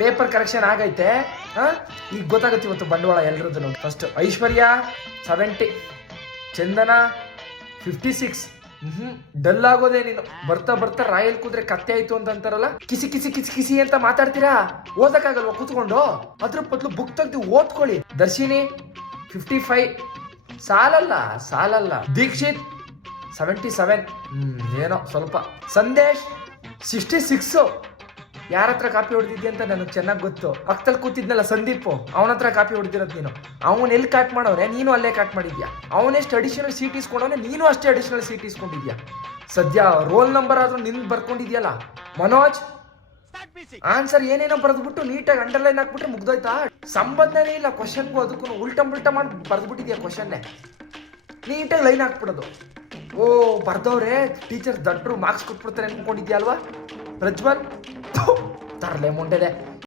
Paper correction ಆಗೈತೆ. ಈಗ ಗೊತ್ತಾಗುತ್ತೆ ಇವತ್ತು ಬಂಡವಾಳ ಎಲ್ರದ್ದು. ಫಸ್ಟ್ ಐಶ್ವರ್ಯ 70, ಚಂದನ 56. ಡಲ್ ಆಗೋದೇ ನೀನು. ಬರ್ತಾ ಬರ್ತಾ ರಾಯಲ್ ಕೂದ್ರೆ ಕತ್ತೆ ಆಯ್ತು ಅಂತ ಅಂತಾರಲ್ಲ, ಕಿಸಿ ಕಿಸಿ ಕಿಸಿ ಕಿಸಿ ಅಂತ ಮಾತಾಡ್ತೀರಾ. ಓದಕ್ಕಾಗಲ್ವಾ ಕೂತ್ಕೊಂಡು? ಅದ್ರ ಬದಲು ಬುಕ್ ತೆಗ್ದು ಓದ್ಕೊಳ್ಳಿ. ದರ್ಶಿನಿ 55, ಸಾಲಲ್ಲ. ದೀಕ್ಷಿತ್ 77, ಏನೋ ಸ್ವಲ್ಪ. ಸಂದೇಶ್ 66. ಯಾರ ಹತ್ರ ಕಾಪಿ ಹೊಡೆದಿದ್ದೆ ಅಂತ ನನಗೆ ಚೆನ್ನಾಗಿ ಗೊತ್ತು. ಪಕ್ಕದಲ್ಲಿ ಕೂತಿದ್ನಲ್ಲ ಸಂದೀಪ್, ಅವನ ಹತ್ರ ಕಾಪಿ ಹೊಡೆದಿರೋದು ನೀನು. ಅವನ್ ಎಲ್ಲಿ ಕಾಟ್ ಮಾಡವ್ರೆ, ನೀನು ಅಲ್ಲೇ ಕಾಟ್ ಮಾಡಿದ್ಯಾ. ಅವನೆಷ್ಟು ಅಡಿಷನಲ್ ಸೀಟ್ ಇಸ್ಕೊಂಡವನೆ, ನೀನು ಅಷ್ಟೇ ಅಡಿಷನಲ್ ಸೀಟ್ ಇಸ್ಕೊಂಡಿದ್ಯಾ. ಸದ್ಯ ರೋಲ್ ನಂಬರ್ ಆದ್ರೂ ನಿನ್ ಬರ್ಕೊಂಡಿದ್ಯಲ್ಲ. ಮನೋಜ್ ಆನ್ಸರ್ ಏನೇನೋ ಬರೆದ್ಬಿಟ್ಟು ನೀಟಾಗಿ ಅಂಡರ್ಲೈನ್ ಹಾಕ್ಬಿಟ್ರೆ ಮುಗ್ದೋಯ್ತಾ. ಸಂಬಂಧನೇ ಇಲ್ಲ ಕ್ವಶನ್ಗೂ ಅದಕ್ಕೂ. ಉಲ್ಟಾ ಮಾಡಿ ಬರೆದ್ಬಿಟ್ಟಿದ್ಯಾ ಕ್ವಶನ್ನೇ. ನೀಟಾಗಿ ಲೈನ್ ಹಾಕ್ಬಿಡೋದು. ಓ ಬರ್ದವ್ರೆ ಟೀಚರ್ ದಡ್ರು ಮಾರ್ಕ್ಸ್ ಕೊಟ್ಬಿಡ್ತಾರೆ ಅನ್ಕೊಂಡಿದ್ಯಾ ಅಲ್ವಾ. ಪ್ರಜ್ವಲ್ ತರಲೆ ಮುಂಡೆದೆ.